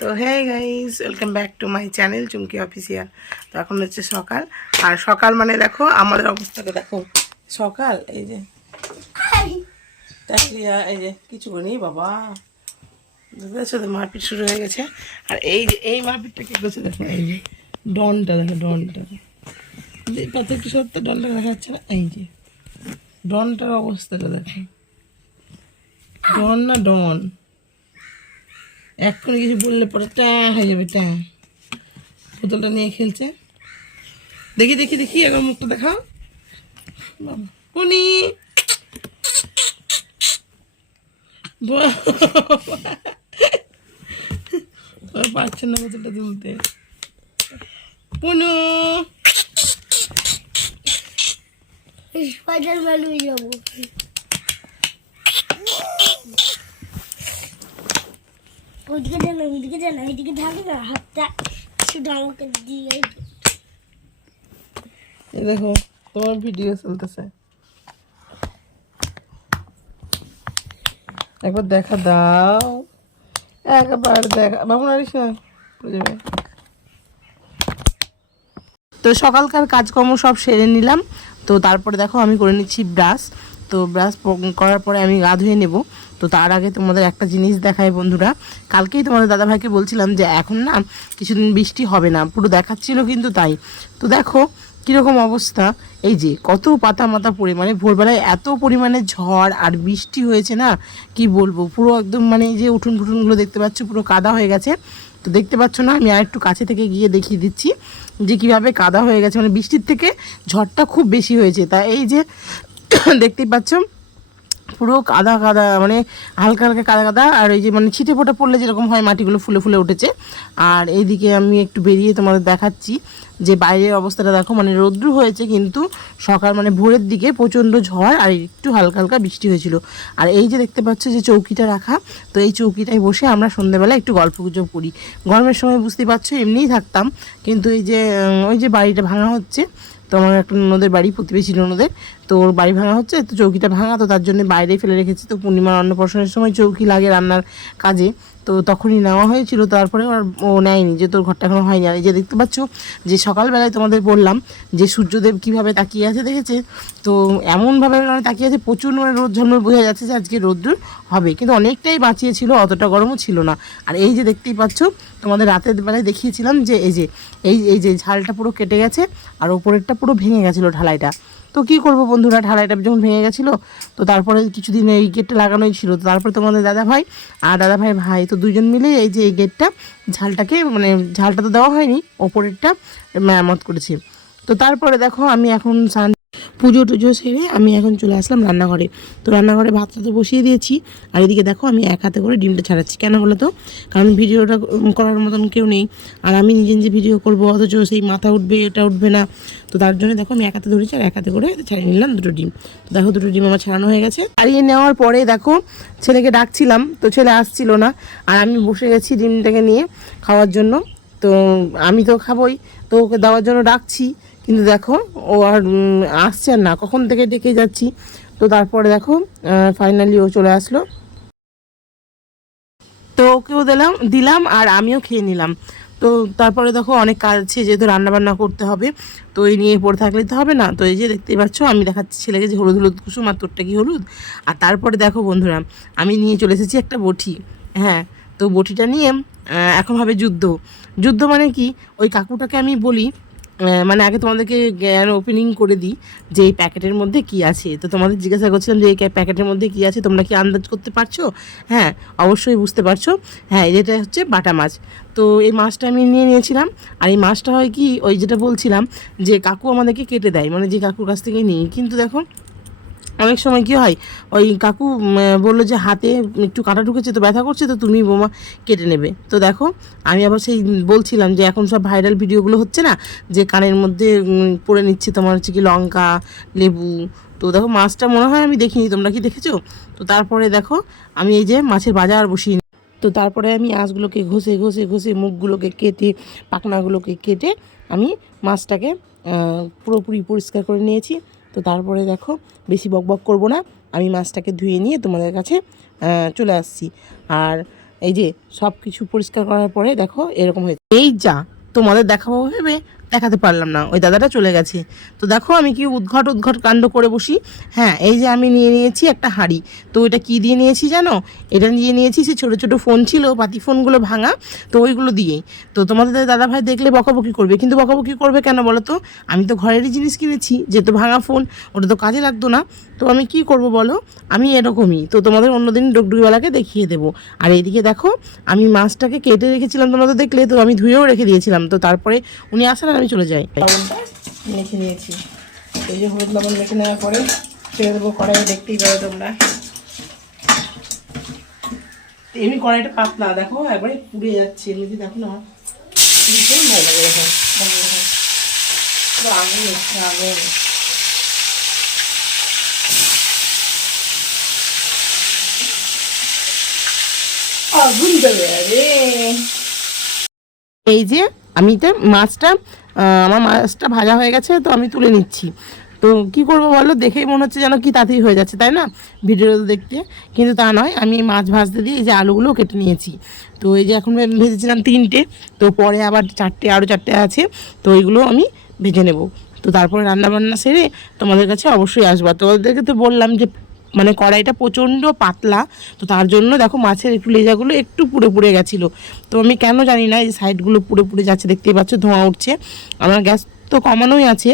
তো হ্যাঁ guys, welcome back to my channel Chumki official. তো এখন হচ্ছে সকাল, আর সকাল মানে দেখো আমাদের অবস্থাটা দেখো। সকাল এই যে তাকিয়া, এই যে কিছু নেই বাবা, বুঝতে পারছো তো, মারপিট শুরু হয়ে গেছে। আর এই যে এই মারপিটটা কে করছে দেখো, এই যে ডনটা দেখো, ডনটা পাতে একটু সত্য, ডনটা দেখা যাচ্ছে না, এই যে ডনটার অবস্থাটা দেখো। ডন না ডন, এক্ষুনি কিছু বললে পরে ট্যা হয়ে যাবে, ট্যা। বোতলটা নিয়ে খেলছে, দেখি দেখি দেখি, এখন মুখটা দেখাও বাবা। উনি পারছেন না বোতলটা তুলতে। পুনু স্পাইডারম্যান হয়ে যাবো। ওদিকে জানা, ওদিকে জানা, এদিকে ঢাকে না, হাতটা শুধু আমাকে দিয়ে। এই দেখো তোমার ভিডিও চলতেছে, একবার দেখা দাও, একবার দেখা বাবু নারিস না বুঝবে। তো সকালকার কাজকর্ম সব সেরে নিলাম। তো তারপরে দেখো আমি করে নিচ্ছি ব্রাশ। তো ব্রাশ করার পরে আমি গা ধুয়ে নেব। তো তার আগে তোমাদের একটা জিনিস দেখাই বন্ধুরা, কালকেই তোমাদের দাদাভাইকে বলছিলাম যে এখন না কিছুদিন বৃষ্টি হবে না, পুরো দেখাচ্ছিল কিন্তু তাই। তো দেখো কীরকম অবস্থা, এই যে কত পাতা মাতা পড়ে, মানে ভোরবেলায় এত পরিমাণে ঝড় আর বৃষ্টি হয়েছে না, কি বলবো, পুরো একদম মানে এই যে উঠুন ফুটুনগুলো দেখতে পাচ্ছ পুরো কাদা হয়ে গেছে। তো দেখতে পাচ্ছ না, আমি আর একটু কাছে থেকে গিয়ে দেখিয়ে দিচ্ছি যে কীভাবে কাদা হয়ে গেছে, মানে বৃষ্টির থেকে ঝড়টা খুব বেশি হয়েছে। তা এই যে দেখতেই পাচ্ছ পুরো কাদা কাদা, মানে হালকা হালকা কাদা কাদা, আর এই যে মানে ছিটে ফোটা পড়লে যেরকম হয় মাটিগুলো ফুলে ফুলে উঠেছে। আর এইদিকে আমি একটু বেরিয়ে তোমাদের দেখাচ্ছি যে বাইরের অবস্থাটা দেখো, মানে রৌদ্র হয়েছে কিন্তু সকাল মানে ভোরের দিকে প্রচণ্ড ঝড় আর একটু হালকা হালকা বৃষ্টি হয়েছিল। আর এই যে দেখতে পাচ্ছ যে চৌকিটা রাখা, তো এই চৌকিটায় বসে আমরা সন্ধ্যেবেলা একটু গল্প গুজব করি। গরমের সময় বুঝতে পারছো এমনিই থাকতাম, কিন্তু এই যে ওই যে বাড়িটা ভাঙা হচ্ছে, তো আমার একটা ননদের বাড়ি, প্রতিবেশী ননদের, তো ওর বাড়ি ভাঙা হচ্ছে, তো চৌকিটা ভাঙা, তো তার জন্য বাইরেই ফেলে রেখেছি। তো পূর্ণিমার অন্নপ্রাশনের সময় চৌকি লাগে রান্নার কাজে, তো তখনই নেওয়া হয়েছিল, তারপরে আর ও নেয়নি, যে তোর ঘরটা এখনো হয়নি। আর এই যে দেখতে পাচ্ছ যে সকালবেলায় তোমাদের বললাম যে সূর্যদেব কীভাবে তাকিয়ে আছে দেখেছে, তো এমনভাবে মানে তাকিয়ে আছে, প্রচুর মানে রোদ ঝলমল, বোঝা যাচ্ছে যে আজকে রোদ্র হবে, কিন্তু অনেকটাই বাঁচিয়েছিল, অতটা গরমও ছিল না। আর এই যে দেখতেই পাচ্ছ তোমাদের রাতের বেলায় দেখিয়েছিলাম যে এই যে এই যে ঝালটা পুরো কেটে গেছে, আর ওপরেরটা পুরো ভেঙে গেছিলো ঢালাইটা। তো কী করবো বন্ধুরা, ঢালাইটা যখন ভেঙে গেছিলো, তো তারপরে কিছুদিন এই গেটটা লাগানোই ছিল। তো তারপরে তোমাদের দাদাভাই আর দাদাভাইয়ের ভাই, তো দুজন মিলে এই যে এই গেটটা ঝালটাকে, মানে ঝালটা তো দেওয়া হয়নি, ওপরেরটা মেরামত করেছি। তো তারপরে দেখো আমি এখন পুজো টুজো সেরে আমি এখন চলে আসলাম রান্নাঘরে। তো রান্নাঘরে ভাতটা তো বসিয়ে দিয়েছি, আর এদিকে দেখো আমি এক হাতে করে ডিমটা ছাড়াচ্ছি। কেন বলো তো, কারণ ভিডিওটা করার মতন কেউ নেই, আর আমি নিজে নিজে ভিডিও করবো, অথচ সেই মাথা উঠবে এটা উঠবে না। তো তার জন্য দেখো আমি এক হাতে ধরেছি, আর এক হাতে করে ছাড়িয়ে নিলাম দুটো ডিম। তো দেখো দুটো ডিম আমার ছাড়ানো হয়ে গেছে। ছাড়িয়ে নেওয়ার পরে দেখো ছেলেকে ডাকছিলাম, তো ছেলে আসছিল না, আর আমি বসে গেছি ডিমটাকে নিয়ে খাওয়ার জন্য। তো আমি তো খাবোই, তো ওকে দেওয়ার জন্য ডাকছি, কিন্তু দেখো ও আর আসছে না, কখন থেকে ডেকে যাচ্ছি। তো তারপরে দেখো ফাইনালি ও চলে আসলো, তো ওকেও দিলাম আর আমিও খেয়ে নিলাম। তো তারপরে দেখো অনেক কাজ আছে, যেহেতু রান্নাবান্না করতে হবে, তো এই নিয়ে পড়ে থাকলে তো হবে না। তো এই যে দেখতেই পাচ্ছ আমি দেখাচ্ছি ছেলেকে যে হলুদ হলুদ কুসুম, আর তোরটা কি হলুদ। আর তারপরে দেখো বন্ধুরা আমি নিয়ে চলে এসেছি একটা বটি। হ্যাঁ, তো বটিটা নিয়ে এখন হবে যুদ্ধ। যুদ্ধ মানে কি, ওই কাকুটাকে আমি বলি, মানে আগে তোমাদেরকে জ্ঞান ওপেনিং করে দিই যে এই প্যাকেটের মধ্যে কি আছে। তো তোমাদের জিজ্ঞাসা করছিলাম যে এই প্যাকেটের মধ্যে কি আছে, তোমরা কি আন্দাজ করতে পারছো? হ্যাঁ, অবশ্যই বুঝতে পারছো। হ্যাঁ, এটা হচ্ছে বাটা মাছ। তো এই মাছটা আমি নিয়ে নিয়েছিলাম, আর এই মাছটা হয় কি, ওই যেটা বলছিলাম যে কাকু আমাদেরকে কেটে দেয়, মানে যে কাকুর কাছ থেকে নিই, কিন্তু দেখো অনেক সময় কী হয়, ওই কাকু বললো যে হাতে একটু কাঁটা ঢুকেছে, তো ব্যথা করছে, তো তুমি বোমা কেটে নেবে। তো দেখো আমি আবার সেই বলছিলাম যে এখন সব ভাইরাল ভিডিওগুলো হচ্ছে না, যে কানের মধ্যে পরে নিচ্ছে তোমার হচ্ছে কি লঙ্কা, লেবু। তো দেখো মাছটা মনে হয় আমি দেখিনি, তোমরা কি দেখেছো? তো তারপরে দেখো আমি এই যে মাছের বাজার বসিয়ে, তো তারপরে আমি আঁশগুলোকে ঘষে ঘষে ঘষে মুখগুলোকে কেটে পাখনাগুলোকে কেটে আমি মাছটাকে পুরোপুরি পরিষ্কার করে নিয়েছি। তো তারপরে দেখো বেশি বকবক করব না, আমি মাছটাকে ধুয়ে নিয়ে তোমাদের কাছে চলে আসছি। আর এই যে সব কিছু পরিষ্কার করার পরে দেখো এরকম হয়েছে। এই যা তোমাদের দেখাবো ভেবে দেখাতে পারলাম না, ওই দাদাটা চলে গেছে। তো দেখো আমি কি উদ্ঘট উদ্ঘট কাণ্ড করে বসি। হ্যাঁ, এই যে আমি নিয়ে নিয়েছি একটা হাঁড়ি। তো ওইটা কি দিয়ে নিয়েছি জানো? এটা নিয়ে নিয়েছি, সে ছোটো ছোটো ফোন ছিল, পাতি ফোনগুলো ভাঙা, তো ওইগুলো দিয়েই। তো তোমাদের দাদা ভাই দেখলে বকাবকি করবে, কিন্তু বকাবকি করবে কেন বলো তো? আমি তো ঘরেরই জিনিস কিনেছি, যেহেতু ভাঙা ফোন, ওটা তো কাজে লাগতো না। তো আমি কি করব বলো, আমি এরকমই। তো তোমাদের অন্যদিন ডুগডুগিওয়ালাকে দেখিয়ে দেবো। আর এইদিকে দেখো আমি মাছটাকে কেটে রেখেছিলাম, তোমরা তো দেখলে, তো আমি ধুয়েও রেখে দিয়েছিলাম। তো তারপরে উনি আসেন আর আমি চলে যাই। লবণটা মেখে নিয়েছি, এই যে হলুদ লবণ মেখে নেওয়ার পরে ছেড়ে দেবো কড়াইয়ে, দেখতেই পারো তোমরা। এমনি কড়াইটা পাতলা, দেখো একবারে পুড়ে যাচ্ছে, এমনিতে দেখো না ভীষণ ভালো লাগে। দেখো পুরো আগুন হচ্ছে, আগুন। আগুন দেবে রে। এই যে আমি তো মাছটা আমার মাছটা ভাজা হয়ে গেছে, তো আমি তুলে নিচ্ছি। তো কি করবো বলো, দেখেই মনে হচ্ছে যেন কি তাড়াতাড়ি হয়ে যাচ্ছে, তাই না ভিডিওটা দেখতে? কিন্তু তা নয়, আমি মাছ ভাজতে দিয়ে এই যে আলুগুলো কেটে নিয়েছি। তো এই যে এখন ভেজেছিলাম 3টে, তো পরে আবার 4টে, আরও 4টে আছে, তো ওইগুলো আমি ভেজে নেব। তো তারপরে রান্নাবান্না সেরে তোমাদের কাছে অবশ্যই আসবো। তোমাদেরকে তো বললাম যে মানে কড়াইটা প্রচণ্ড পাতলা, তো তার জন্য দেখো মাছের একটু লেজাগুলো একটু পুড়ে পুড়ে গেছিলো। তো আমি কেন জানি না, এই সাইডগুলো পুড়ে পুড়ে যাচ্ছে, দেখতেই পাচ্ছ ধোঁয়া উঠছে। আমার গ্যাস তো কমানোই আছে,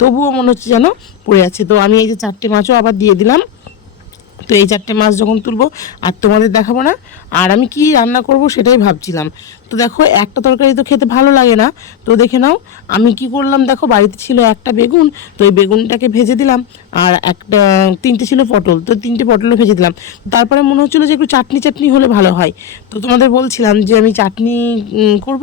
তবুও মনে হচ্ছে যেন পুড়ে যাচ্ছে। তো আমি এই যে 4টে মাছও আবার দিয়ে দিলাম। তো এই 4টে মাছ যখন তুলবো আর তোমাদের দেখাবো না, আর আমি কি রান্না করব সেটাই ভাবছিলাম। তো দেখো একটা তরকারি তো খেতে ভালো লাগে না, তো দেখে নাও আমি কি করলাম। দেখো বাড়িতে ছিল একটা বেগুন, তো এই বেগুনটাকে ভেজে দিলাম। আর 3টে ছিল পটল, তো 3টে পটলও ভেজে দিলাম। তারপরে মনে হচ্ছিলো যে একটু চাটনি চাটনি হলে ভালো হয়। তো তোমাদের বলছিলাম যে আমি চাটনি করব,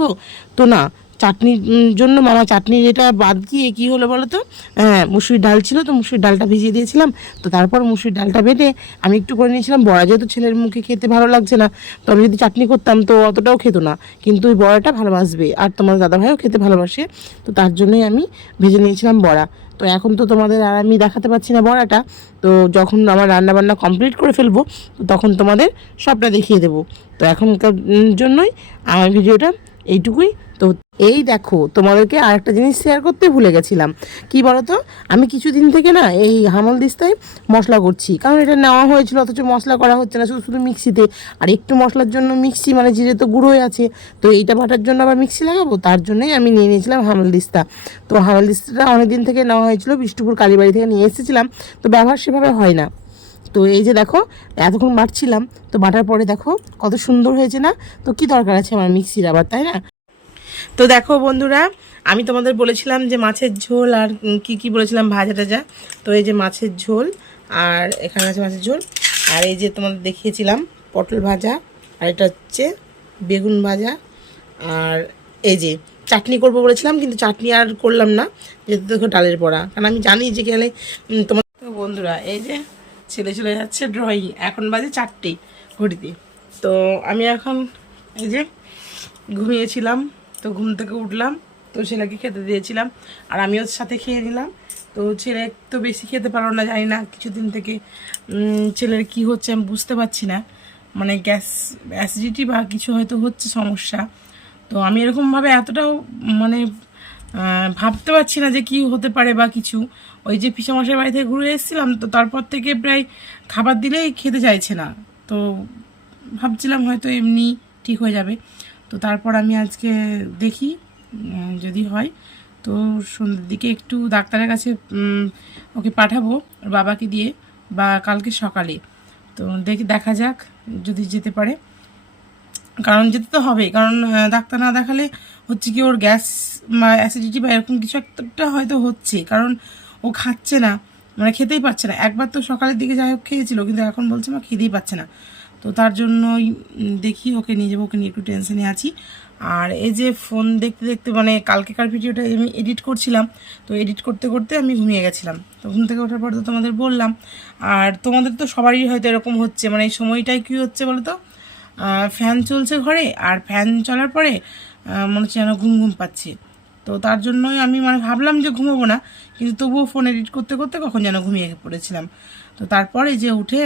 তো না, চাটনির জন্য মামা চাটনি যেটা বাদ দিয়ে কী হলো বলো তো, হ্যাঁ মুসুরির ডাল ছিল, তো মুসুরির ডালটা ভিজিয়ে দিয়েছিলাম। তো তারপর মুসুরির ডালটা বেটে আমি একটু করে নিয়েছিলাম বড়া, যেহেতু ছেলের মুখে খেতে ভালো লাগছে না। তো আমি যদি চাটনি করতাম তো অতটাও খেত না, কিন্তু ওই বড়াটা ভালোবাসবে, আর তোমার দাদাভাইও খেতে ভালোবাসে, তো তার জন্যই আমি ভেজে নিয়েছিলাম বড়া। তো এখন তো তোমাদের আর আমি দেখাতে পারছি না বড়াটা, তো যখন আমার রান্নাবান্না কমপ্লিট করে ফেলবো তখন তোমাদের সবটা দেখিয়ে দেবো। তো এখনকার জন্যই আমার ভিডিওটা এইটুকুই। তো এই দেখো তোমাদেরকে আরেকটা জিনিস শেয়ার করতে ভুলে গেছিলাম। কি বলো তো, আমি কিছুদিন থেকে না এই হামল দিস্তায় মশলা করছি, কারণ এটা নেওয়া হয়েছিল, অথচ মশলা করা হচ্ছে না, শুধু শুধু মিক্সিতে। আর একটু মশলার জন্য মিক্সি মানে জিরে তো গুঁড়োই আছে, তো এইটা বাটার জন্য আবার মিক্সি লাগাবো, তার জন্যই আমি নিয়ে নিয়েছিলাম হামল দিস্তা। তো হামল দিস্তাটা অনেক দিন থেকে নেওয়া হয়েছিল, বিষ্ণুপুর কালীবাড়ি থেকে নিয়ে এসেছিলাম, তো ব্যবহার সেভাবে হয় না। তো এই যে দেখো এতক্ষণ বাটছিলাম, তো বাটার পরে দেখো কত সুন্দর হয়েছে না? তো কি দরকার আছে আমার মিক্সির আবার, তাই না? তো দেখো বন্ধুরা, আমি তোমাদের বলেছিলাম যে মাছের ঝোল আর কি কি বলেছিলাম, ভাজা টাজা। তো এই যে মাছের ঝোল, আর এখানে আছে মাছের ঝোল, আর এই যে তোমাদের দেখিয়েছিলাম পটল ভাজা, আর এটা হচ্ছে বেগুন ভাজা, আর এই যে চাটনি করবো বলেছিলাম, কিন্তু চাটনি আর করলাম না, যেহেতু দেখো ডালের বড়া, কারণ আমি জানি যে গেলে তোমার। তো বন্ধুরা এই যে ছেলে চলে যাচ্ছে ড্রয়িং, এখন বাজে 4টে ঘড়িতে। তো আমি এখন এই যে ঘুমিয়েছিলাম, তো ঘুম থেকে উঠলাম, তো ছেলেকে খেতে দিয়েছিলাম, আর আমিও সাথে খেয়ে নিলাম। তো ছেলে তো বেশি খেতে পারো না, জানি না কিছুদিন থেকে ছেলের কি হচ্ছে আমি বুঝতে পারছি না, মানে অ্যাসিডিটি বা কিছু হয়তো হচ্ছে সমস্যা। তো আমি এরকমভাবে এতটাও মানে ভাবতে পারছি না যে কি হতে পারে বা কিছু। ওই যে পিসামশাই বাড়ি থেকে ঘুরে এসেছিলাম, তো তারপর থেকে প্রায় খাবার দিলেই খেতে চাইছে না। তো ভাবছিলাম হয়তো এমনি ঠিক হয়ে যাবে। তো তারপর আমি আজকে দেখি যদি হয় তো সন্ধ্যের দিকে একটু ডাক্তারের কাছে ওকে পাঠাবো ওর বাবাকে দিয়ে, বা কালকে সকালে। তো দেখা যাক যদি যেতে পারে, কারণ যেতে তো হবেই, কারণ ডাক্তার না দেখালে হচ্ছে কি ওর গ্যাস বা অ্যাসিডিটি বা এরকম কিছু একটা হয়তো হচ্ছে, কারণ ও খাচ্ছে না, মানে খেতেই পাচ্ছে না। একবার তো সকালের দিকে যাই হোক খেয়েছিল, কিন্তু এখন বলছে মা খেতেই পাচ্ছে না। তো তার জন্যই দেখি ওকে নিয়ে যাবো, ওকে নিয়ে একটু টেনশনে আছি। আর এই যে ফোন দেখতে দেখতে মানে কালকেকার ভিডিওটা আমি এডিট করছিলাম, তো এডিট করতে করতে আমি ঘুমিয়ে গেছিলাম। তো ঘুম থেকে ওঠার পর তো তোমাদের বললাম, আর তোমাদের তো সবারই হয়তো এরকম হচ্ছে, মানে এই সময়টাই কী হচ্ছে বলো তো, ফ্যান চলছে ঘরে, আর ফ্যান চলার পরে মনে হচ্ছে যেন ঘুম ঘুম পাচ্ছে। তো তার জন্যই আমি মানে ভাবলাম যে ঘুমোবো না, কিন্তু তবুও ফোন এডিট করতে করতে কখন যেন ঘুমিয়ে পড়েছিলাম। তো তারপরে যে উঠে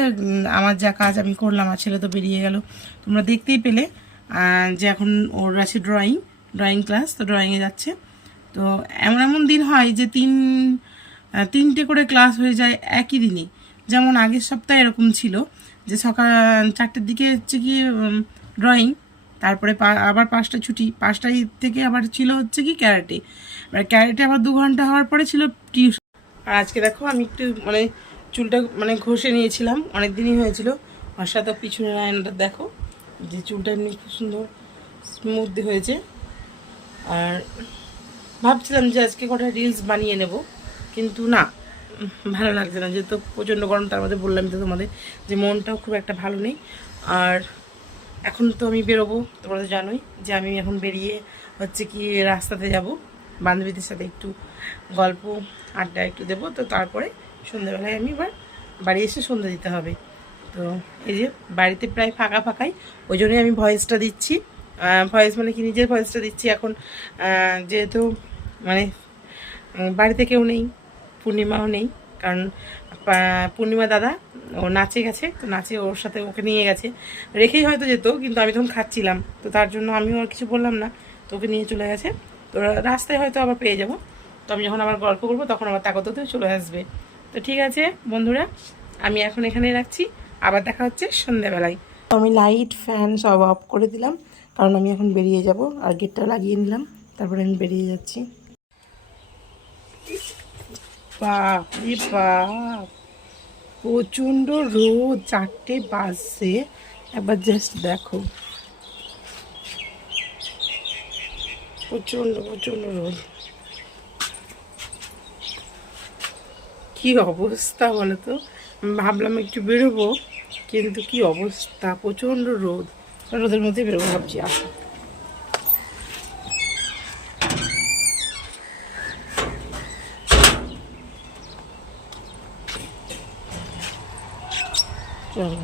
আমার যা কাজ আমি করলাম, আর ছেলে তো বেরিয়ে গেল, তোমরা দেখতেই পেলে যে এখন ওর আছে ড্রয়িং ক্লাস, তো ড্রয়িংয়ে যাচ্ছে। তো এমন এমন দিন হয় যে তিনটে করে ক্লাস হয়ে যায় একই দিনে। যেমন আগের সপ্তাহে এরকম ছিল যে সকাল 4টের দিকে হচ্ছে কি ড্রয়িং, তারপরে আবার 5টা ছুটি, 5টায় থেকে আবার ছিল হচ্ছে কি ক্যারাটে, এবার ক্যারাটে আবার 2 ঘন্টা হওয়ার পরে ছিল টিউশন। আর আজকে দেখো আমি একটু মানে চুলটা মানে ঘষে নিয়েছিলাম, অনেক দিনই হয়েছিল। আর সাথে পিছনের আয়নাটা দেখো যে চুলটা এমনি খুব সুন্দর স্মুথ হয়েছে। আর ভাবছিলাম যে আজকে কটা রিলস বানিয়ে নেব, কিন্তু না, ভালো লাগছে না, যেহেতু প্রচণ্ড গরম। তার মধ্যে বললাম তো তোমাদের যে মনটাও খুব একটা ভালো নেই। আর এখন তো আমি বেরোবো, তোমরা তো জানোই যে আমি এখন বেরিয়ে হচ্ছে কি রাস্তাতে যাব, বান্ধবীদের সাথে একটু গল্প আড্ডা একটু দেবো। তো তারপরে সন্ধ্যাবেলায় আমি এবার বাড়ি এসে সন্ধ্যা দিতে হবে। তো এই যে বাড়িতে প্রায় ফাঁকা ফাঁকাই, ওই জন্যই আমি ভয়েসটা দিচ্ছি। ভয়েস মানে কি, নিজের ভয়েসটা দিচ্ছি এখন, যেহেতু মানে বাড়িতে কেউ নেই, পূর্ণিমাও নেই, কারণ পূর্ণিমা দাদা ও নাচে গেছে, তো নাচে ওর সাথে ওকে নিয়ে গেছে, রেখেই হয়তো যেত, কিন্তু আমি তখন খাচ্ছিলাম, তো তার জন্য আমিও আর কিছু বললাম না, তো ওকে নিয়ে চলে গেছে। তো রাস্তায় হয়তো আবার পেয়ে যাব, তো আমি যখন আবার গল্প করবো তখন আবার তাকতেও চলে আসবে। তো ঠিক আছে বন্ধুরা, আমি এখন এখানে রাখছি, আবার দেখা হচ্ছে সন্ধ্যাবেলায়। আমি লাইট ফ্যান সব অফ করে দিলাম, কারণ আমি এখন বেরিয়ে যাব, আর গেটটা লাগিয়ে নিলাম, তারপরে আমি বেরিয়ে যাচ্ছি। বাপ রে বাপ, প্রচণ্ড রোদ, 4টে বাজছে, একবার জাস্ট দেখো, প্রচণ্ড প্রচণ্ড রোদ, কি অবস্থা বলো তো। ভাবলাম একটু বেরোবো, কিন্তু কি অবস্থা, প্রচণ্ড রোদ, রোদের মধ্যে বেরোবো ভাবছি। আসো চলো।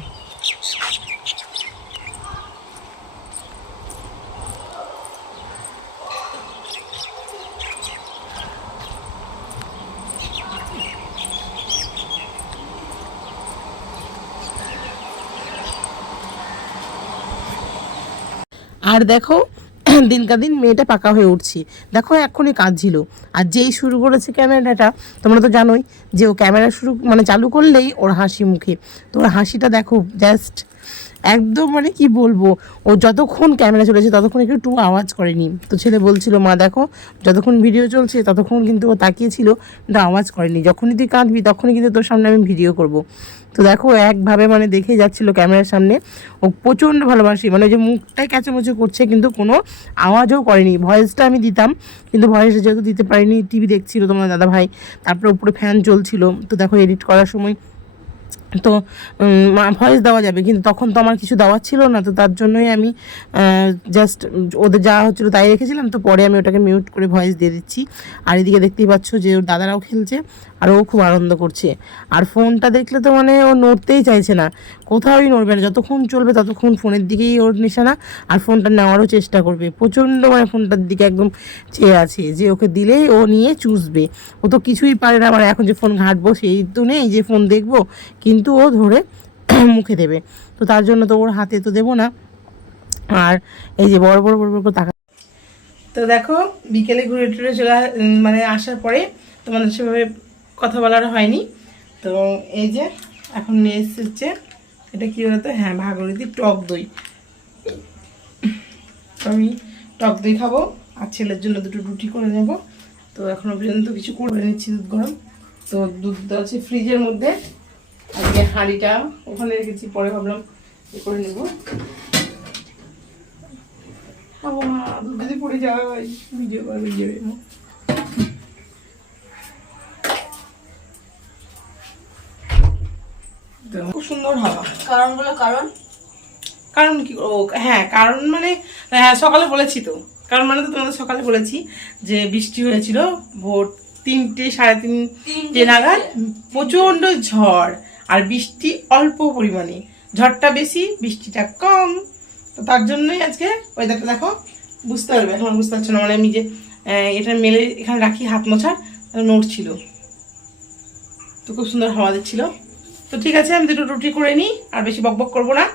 আর দেখো দিনকা দিন মেয়েটা পাকা হয়ে উঠছি, দেখো এখনই কাঁদছিল, আর যেই শুরু করেছে ক্যামেরাটা, তোমরা তো জানোই যে ও ক্যামেরা শুরু মানে চালু করলেই ওর হাসি মুখে, তো ওর হাসিটা দেখো জাস্ট একদম মানে কি বলবো, ও যতক্ষণ ক্যামেরা চলেছে ততক্ষণ একটু আওয়াজ করেনি। তো ছেলে বলছিল মা দেখো যতক্ষণ ভিডিও চলছে ততক্ষণ কিন্তু ও তাকিয়েছিল, কিন্তু আওয়াজ করেনি, যখনই তুই কাঁদবি তখনই কিন্তু তোর সামনে আমি ভিডিও করব। তো দেখো একভাবে মানে দেখে যাচ্ছিল ক্যামেরার সামনে, ও প্রচণ্ড ভালোবাসি, মানে ওই যে মুখটাই ক্যাচামুচো করছে, কিন্তু কোনো আওয়াজও করেনি। ভয়েসটা আমি দিতাম, কিন্তু ভয়েসটা যেহেতু দিতে পারিনি, টিভি দেখছিল তোমার দাদা ভাই, তারপরে উপরে ফ্যান চলছিল, তো দেখো এডিট করার সময় তো ভয়েস দেওয়া যাবে, কিন্তু তখন তো আমার কিছু দেওয়ার ছিল না, তো তার জন্যই আমি জাস্ট ওদের যা হচ্ছিলো তাই রেখেছিলাম। তো পরে আমি ওটাকে মিউট করে ভয়েস দিয়ে দিচ্ছি। আর এদিকে দেখতেই পাচ্ছ যে ওর দাদারাও খেলছে, আর ও খুব আনন্দ করছে। আর ফোনটা দেখলে তো মানে ও নড়তেই চাইছে না, কোথাওই নড়বে না, যতক্ষণ চলবে ততক্ষণ ফোনের দিকেই ওর নিশানা, আর ফোনটা নেওয়ারও চেষ্টা করবে, প্রচণ্ড মানে ফোনটার দিকে একদম চেয়ে আছে, যে ওকে দিলেই ও নিয়ে চুষবে। ও তো কিছুই পারে না, মানে এখন যে ফোন ঘাঁটবো সেই তো নেই যে ফোন দেখবো, কিন্তু ও ধরে মুখে দেবে, তো তার জন্য তো ওর হাতে তো দেবো না। আর এই যে বড় বড় বড় বড় করে তাকা। তো দেখো বিকেলে ঘুরে টুরে চলে মানে আসার পরে তোমাদের সেভাবে কথা বলার হয়নি। তো এই যে এখন নিয়ে এসেছে, এটা কী বলতো, হ্যাঁ ভাগীরথী টক দই, আমি টক দই খাবো, আর ছেলের জন্য 2টো রুটি করে নেব। তো এখনো পর্যন্ত কিছু করে নিচ্ছি, দুধ গরম, তো দুধ আছে ফ্রিজের মধ্যে, আজকে হাঁড়িটা ওখানে রেখেছি, পরে ভাবলাম এ করে নেব। দুধ যদি পড়ে যায় ভিডিও করে যাবে। খুব সুন্দর হাওয়া। কারণ বলে কারণ কারণ কি, ও হ্যাঁ কারণ মানে হ্যাঁ সকালে বলেছি তো, কারণ মানে তো তোমাদের সকালে বলেছি যে বৃষ্টি হয়েছিল ভোর 3টে 3:30 নাগাদ, প্রচণ্ড ঝড়, আর বৃষ্টি অল্প পরিমাণে, ঝড়টা বেশি বৃষ্টিটা কম, তো তার জন্যই আজকে ওয়েদারটা দেখো বুঝতে পারবে, এখন বুঝতে পারছো না, মানে আমি যে এটা মেলে এখানে রাখি হাত মোছার নোট ছিল, তো খুব সুন্দর হাওয়া দিচ্ছিল। তো ঠিক আছে, আমি দুটো রুটি করে নিই, আর বেশি বকবক করবো না।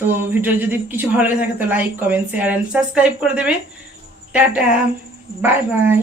তো ভিডিও যদি কিছু ভালো লেগে থাকে তো like, comment, share and subscribe করে দেবে। Tata, bye bye.